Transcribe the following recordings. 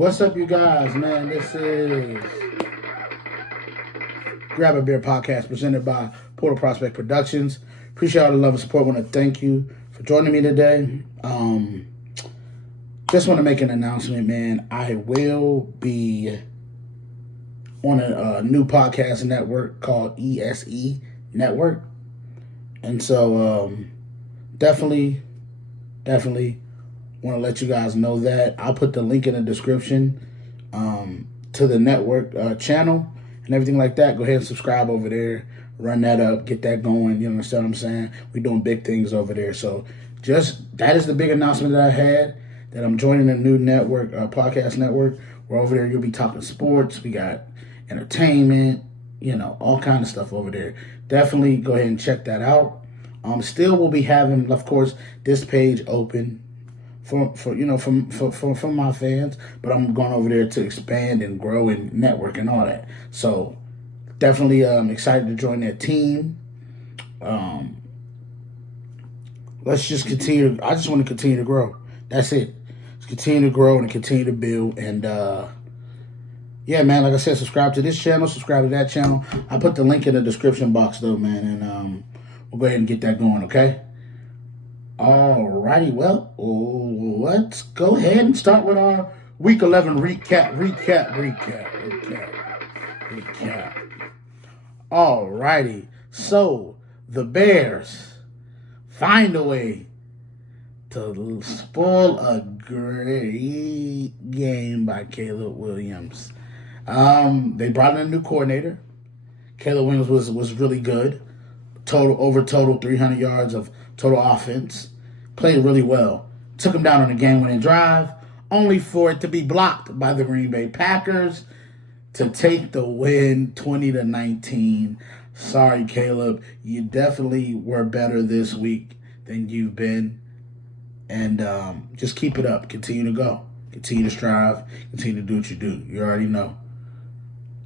What's up, you guys, man? This is Grab a Beer podcast presented by Portal Prospect Productions. Appreciate all the love and support. Want to thank you for joining me today. Just want to make an announcement, man. I will be on a new podcast network called ESE Network. And so definitely want to let you guys know that. I'll put the link in the description to the network channel and everything like that. Go ahead and subscribe over there. Run that up. Get that going. You understand what I'm saying? We're doing big things over there. So just that is the big announcement that I had, that I'm joining a new network, podcast network. Where over there you'll be talking sports. We got entertainment, all kind of stuff over there. Definitely go ahead and check that out. Still will be having, of course, this page open for my fans, but I'm going over there to expand and grow and network and all that. So definitely excited to join that team. Let's just continue. I just want to continue to grow. That's it. Let's continue to grow and continue to build. And yeah, man, like I said, subscribe to this channel, subscribe to that channel. I put the link in the description box though, man, and we'll go ahead and get that going, okay? Alrighty, well, let's go ahead and start with our Week 11 recap. Alrighty, so the Bears find a way to spoil a great game by Caleb Williams. They brought in a new coordinator. Caleb Williams was really good. Total 300 yards of total offense. Played really well. Took him down on a game-winning drive, only for it to be blocked by the Green Bay Packers to take the win 20-19. Sorry, Caleb. You definitely were better this week than you've been. And just keep it up. Continue to go. Continue to strive. Continue to do what you do. You already know.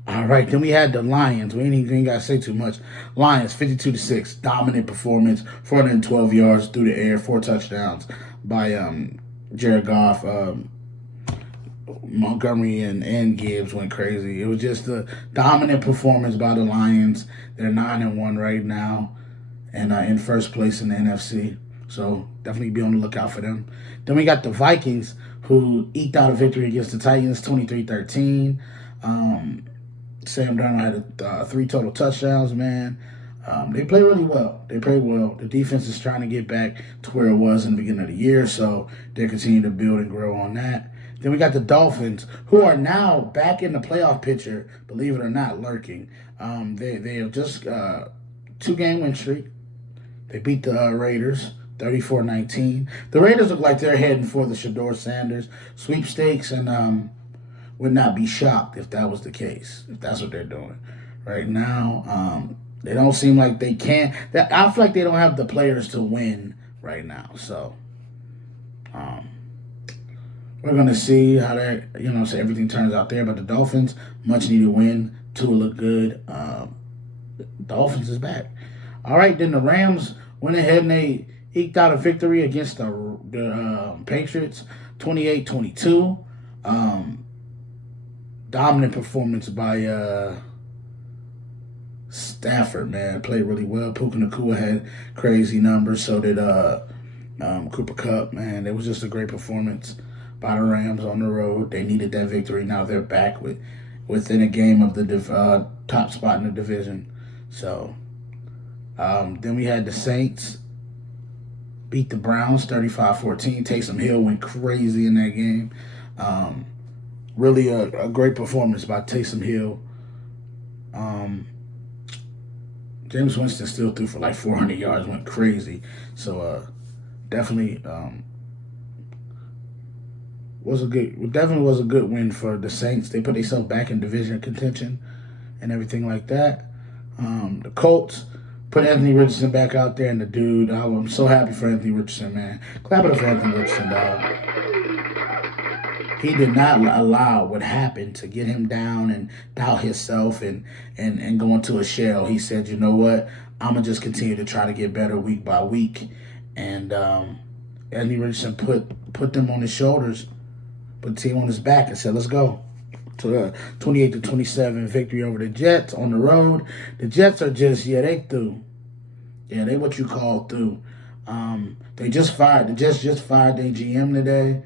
All right, then we had the Lions. We ain't got to say too much. Lions, 52-6. Dominant performance. 412 yards through the air. 4 touchdowns by Jared Goff. Montgomery and Gibbs went crazy. It was just a dominant performance by the Lions. They're 9-1 right now and in first place in the NFC. So definitely be on the lookout for them. Then we got the Vikings, who eked out a victory against the Titans, 23-13. Sam Darnold had 3 total touchdowns, man. They play really well. They play well. The defense is trying to get back to where it was in the beginning of the year, so they're continuing to build and grow on that. Then we got the Dolphins, who are now back in the playoff picture, believe it or not, lurking. They have just 2-game win streak. They beat the Raiders 34-19. The Raiders look like they're heading for the Shedeur Sanders sweepstakes, and would not be shocked if that was the case, if that's what they're doing. Right now, they don't seem like they can. I feel like they don't have the players to win right now. So we're going to see how that, so everything turns out there. But the Dolphins, much needed win. Tua look good. The Dolphins is back. All right, then the Rams went ahead and they eked out a victory against the Patriots, 28-22. Dominant performance by Stafford, man. Played really well. Puka Nacua had crazy numbers. So did Cooper Kupp, man. It was just a great performance by the Rams on the road. They needed that victory. Now they're back within a game of the top spot in the division. So then we had the Saints beat the Browns 35-14. Taysom Hill went crazy in that game. Really a great performance by Taysom Hill. James Winston still threw for like 400 yards, went crazy. So definitely was a good win for the Saints. They put themselves back in division contention and everything like that. The Colts put Anthony Richardson back out there, and the dude, I'm so happy for Anthony Richardson, man. Clap it up for Anthony Richardson, dog. He did not allow what happened to get him down and doubt himself and go into a shell. He said, you know what, I'm going to just continue to try to get better week by week. And Anthony Richardson put them on his shoulders, put the team on his back and said, let's go. To 28-27 victory over the Jets on the road. The Jets are just, they through. Yeah, they what you call through. The Jets just fired their GM today.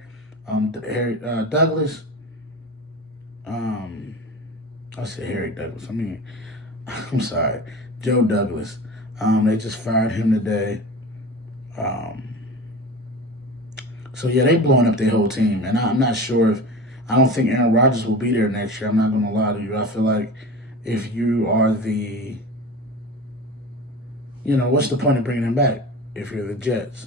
Harry Douglas. I said Harry Douglas. I'm sorry, Joe Douglas. They just fired him today. So yeah, they blowing up their whole team, and I'm not sure if I don't think Aaron Rodgers will be there next year. I'm not gonna lie to you. I feel like if you are what's the point of bringing him back if you're the Jets?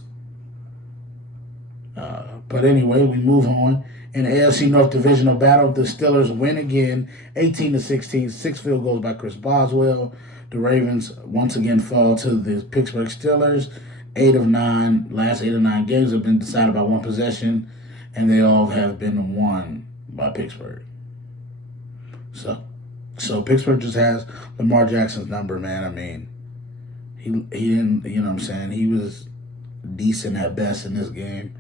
But anyway, we move on. In the AFC North Divisional battle, the Steelers win again, 18-16, 6 field goals by Chris Boswell. The Ravens once again fall to the Pittsburgh Steelers. Last 8 of 9 games have been decided by one possession, and they all have been won by Pittsburgh. So Pittsburgh just has Lamar Jackson's number, man. He didn't, you know what I'm saying? He was decent at best in this game.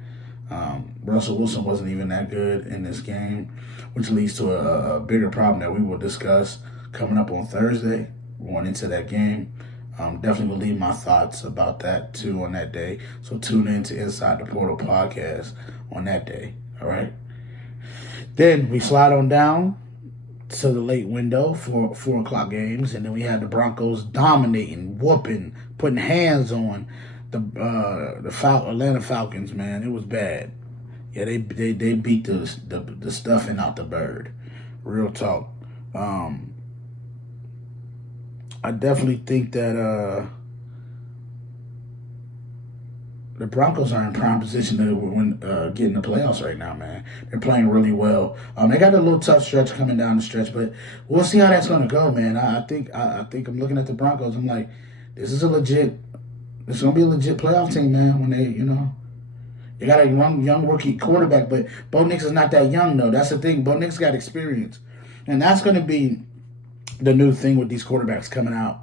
Russell Wilson wasn't even that good in this game, which leads to a bigger problem that we will discuss coming up on Thursday, going into that game. Definitely will leave my thoughts about that too on that day. So tune in to Inside the Portal podcast on that day. All right. Then we slide on down to the late window for 4 o'clock games, and then we had the Broncos dominating, whooping, putting hands on the Atlanta Falcons. Man, it was bad. Yeah, they beat the stuffing out the bird. Real talk. I definitely think that the Broncos are in prime position to get in the playoffs right now, man. They're playing really well. They got a little tough stretch coming down the stretch, but we'll see how that's going to go, man. I think I'm looking at the Broncos. I'm like, this is going to be a legit playoff team, man. When they got a young rookie quarterback, but Bo Nix is not that young, though. That's the thing. Bo Nix got experience, and that's going to be the new thing with these quarterbacks coming out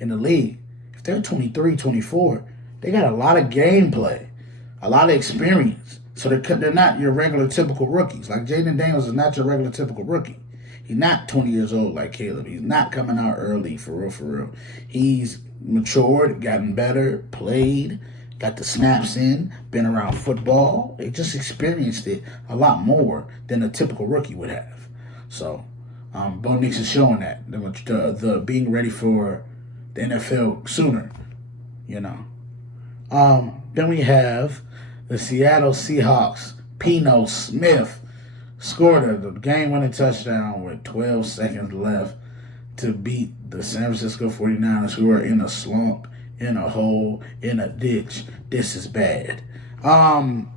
in the league. If they're 23, 24, they got a lot of gameplay, a lot of experience. So they're not your regular typical rookies. Like Jaden Daniels is not your regular typical rookie. He's not 20 years old like Caleb. He's not coming out early, for real. He's matured, gotten better, played, got the snaps in, been around football. They just experienced it a lot more than a typical rookie would have. So Bo Nix is showing that. The being ready for the NFL sooner, Then we have the Seattle Seahawks. Peno Smith scored a game-winning touchdown with 12 seconds left to beat the San Francisco 49ers, who are in a slump, in a hole, in a ditch. This is bad. I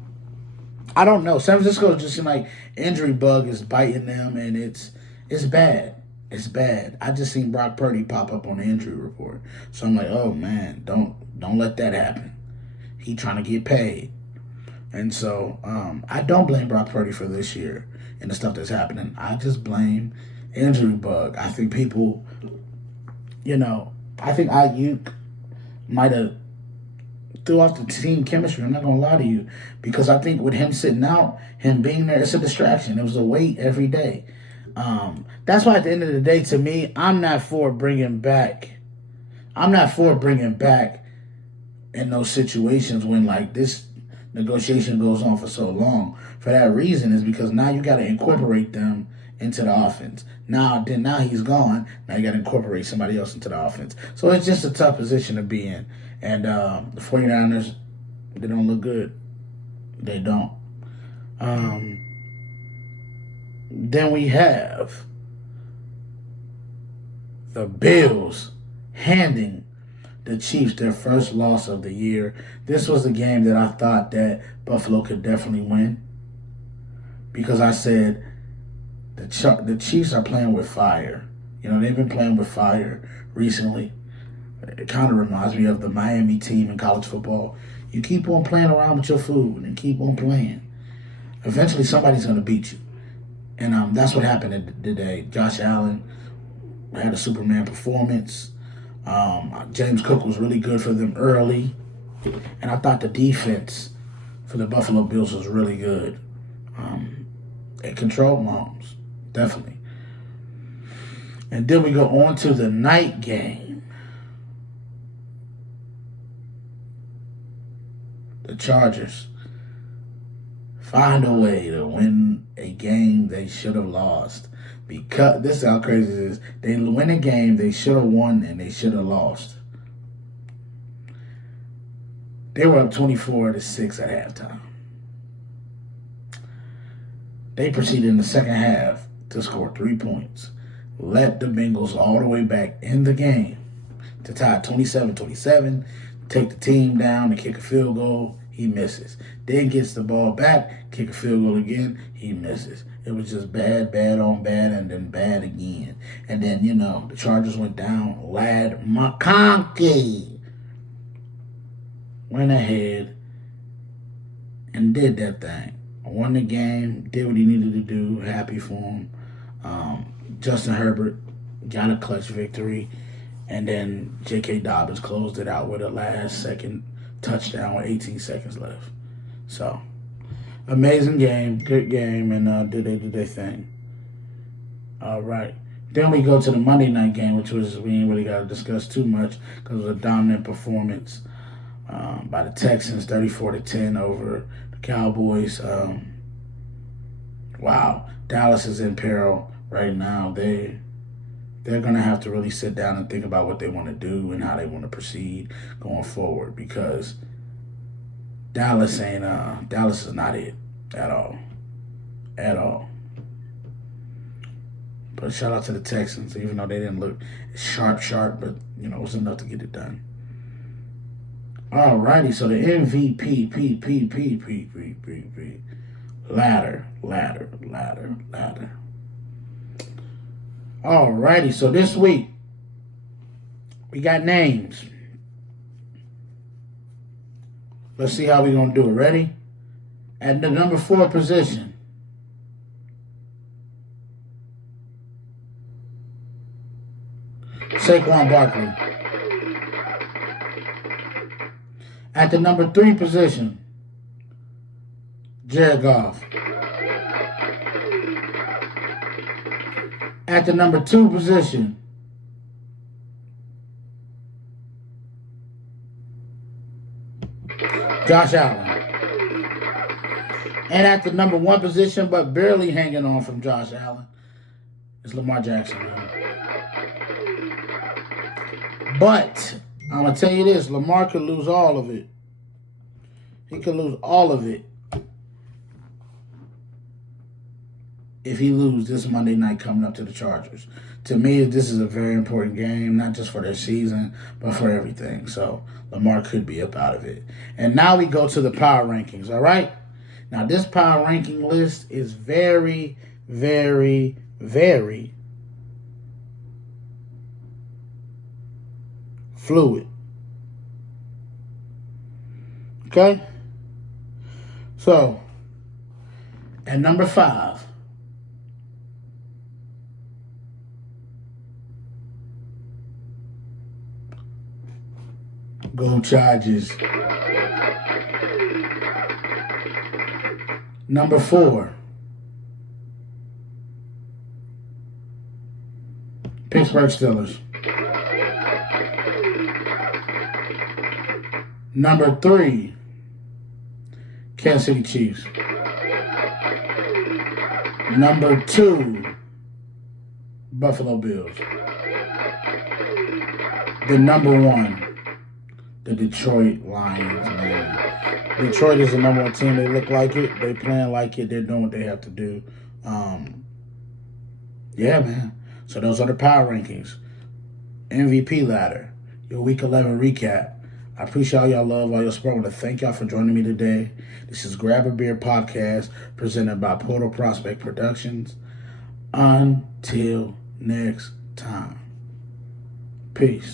don't know. San Francisco just seems like injury bug is biting them, and it's bad. It's bad. I just seen Brock Purdy pop up on the injury report. So I'm like, oh, man, don't let that happen. He trying to get paid. And so I don't blame Brock Purdy for this year and the stuff that's happening. I just blame injury bug. I think people, I think Ayuk might have threw off the team chemistry. I'm not going to lie to you. Because I think with him sitting out, him being there, it's a distraction. It was a weight every day. That's why at the end of the day, to me, I'm not for bringing back in those situations when like this negotiation goes on for so long. For that reason is because now you got to incorporate them into the offense. Now he's gone. Now you got to incorporate somebody else into the offense. So it's just a tough position to be in. And the 49ers, they don't look good. They don't. Then we have the Bills handing the Chiefs their first loss of the year. This was a game that I thought that Buffalo could definitely win, because I said the Chiefs are playing with fire. They've been playing with fire recently. It kind of reminds me of the Miami team in college football. You keep on playing around with your food and keep on playing. Eventually somebody's going to beat you. And that's what happened today. Josh Allen had a Superman performance. James Cook was really good for them early. And I thought the defense for the Buffalo Bills was really good. It controlled Mahomes, definitely. And then we go on to the night game. The Chargers find a way to win a game they should have lost. Because this is how crazy it is. They win a game they should have won and they should have lost. They were up 24-6 at halftime. They proceeded in the second half to score 3 points. Led the Bengals all the way back in the game to tie 27-27, take the team down to kick a field goal. He misses. Then gets the ball back, kick a field goal again. He misses. It was just bad on bad, and then bad again. And then, the Chargers went down. Ladd McConkey went ahead and did that thing. Won the game, did what he needed to do. Happy for him. Justin Herbert got a clutch victory. And then J.K. Dobbins closed it out with a last-second touchdown with 18 seconds left. So, amazing game, good game, and did their thing. All right. Then we go to the Monday night game, which we ain't really got to discuss too much because it was a dominant performance by the Texans, 34-10 over the Cowboys. Wow, Dallas is in peril right now. They're going to have to really sit down and think about what they want to do and how they want to proceed going forward, because Dallas is not it at all. At all. But shout out to the Texans, even though they didn't look sharp, but, it was enough to get it done. Alrighty, so the MVP, ladder. Alrighty, so this week, we got names. Let's see how we're going to do it. Ready? At the number 4 position, Saquon Barkley. At the number 3 position, Jared Goff. At the number 2 position, Josh Allen. And at the number 1 position, but barely hanging on from Josh Allen, is Lamar Jackson. But I'm going to tell you this, Lamar could lose all of it. He could lose all of it if he loses this Monday night coming up to the Chargers. To me, this is a very important game, not just for their season, but for everything. So Lamar could be up out of it. And now we go to the power rankings, all right? Now, this power ranking list is very, very, very fluid. Okay? So, at number 5, go Chargers. Number 4, Pittsburgh Steelers. Number 3, Kansas City Chiefs. Number 2, Buffalo Bills. The number 1, the Detroit Lions, man. Detroit is the number 1 team. They look like it. They playing like it. They're doing what they have to do. Yeah, man. So those are the power rankings. MVP ladder. Your Week 11 recap. I appreciate all y'all love, all your support. I want to thank y'all for joining me today. This is Grab a Beer Podcast presented by Portal Prospect Productions. Until next time. Peace.